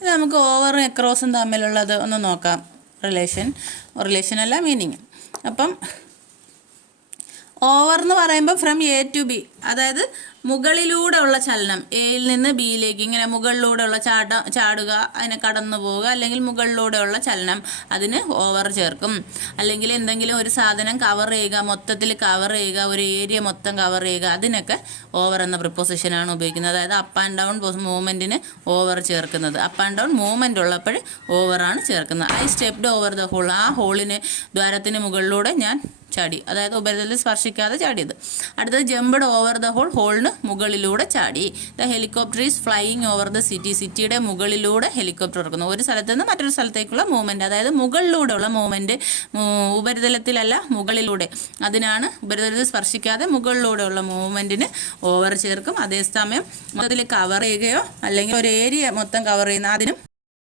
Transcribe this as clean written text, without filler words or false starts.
ഇത് നമുക്ക് ഓവറും എക്രോസും തമ്മിലുള്ളത് ഒന്ന് നോക്കാം. റിലേഷൻ അല്ല, മീനിങ്. അപ്പം ഓവർ എന്ന് പറയുമ്പോൾ ഫ്രം എ ടു ബി, അതായത് മുകളിലൂടെ ഉള്ള ചലനം, എയിൽ നിന്ന് ബിയിലേക്ക് ഇങ്ങനെ മുകളിലൂടെ ഉള്ള ചാടുക, അതിനെ കടന്നു പോവുക, അല്ലെങ്കിൽ മുകളിലൂടെ ഉള്ള ചലനം, അതിന് ഓവർ ചേർക്കും. അല്ലെങ്കിൽ എന്തെങ്കിലും ഒരു സാധനം കവർ ചെയ്യുക, മൊത്തത്തിൽ കവർ ചെയ്യുക, ഒരു ഏരിയ മൊത്തം കവർ ചെയ്യുക, അതിനൊക്കെ ഓവർ എന്ന പ്രിപ്പോസിഷനാണ് ഉപയോഗിക്കുന്നത്. അതായത് അപ്പ് ആൻഡ് ഡൗൺ മൂവ്മെൻറ്റിന് ഓവർ ചേർക്കുന്നത്. അപ്പ് ആൻഡ് ഡൗൺ മൂവ്മെൻറ്റ് ഉള്ളപ്പോൾ ഓവറാണ് ചേർക്കുന്നത്. I stepped over the hole, ആ ഹോളിന്, ദ്വാരത്തിന് മുകളിലൂടെ ഞാൻ ചാടി, അതായത് ഉപരിതലത്തിൽ സ്പർശിക്കാതെ ചാടിയത്. അടുത്തത് ജംപ്ഡ് ഓവർ ദ ഹോൾ, ഹോളിന് മുകളിലൂടെ ചാടി. The helicopter is flying over the city, സിറ്റിയുടെ മുകളിലൂടെ ഹെലികോപ്റ്റർ ഇറക്കുന്നു. ഒരു സ്ഥലത്ത് നിന്ന് മറ്റൊരു സ്ഥലത്തേക്കുള്ള മൂവ്മെൻറ്റ്, അതായത് മുകളിലൂടെയുള്ള മൂവ്മെൻറ്റ്, ഉപരിതലത്തിലല്ല മുകളിലൂടെ, അതിനാണ് ഉപരിതലത്തിൽ സ്പർശിക്കാതെ മുകളിലൂടെയുള്ള മൂവ്മെൻറ്റിന് ഓവർ ചേർക്കും. അതേസമയം മൊത്തത്തിൽ കവർ ചെയ്യുകയോ അല്ലെങ്കിൽ ഒരു ഏരിയ മൊത്തം കവർ ചെയ്യുന്ന അതിനും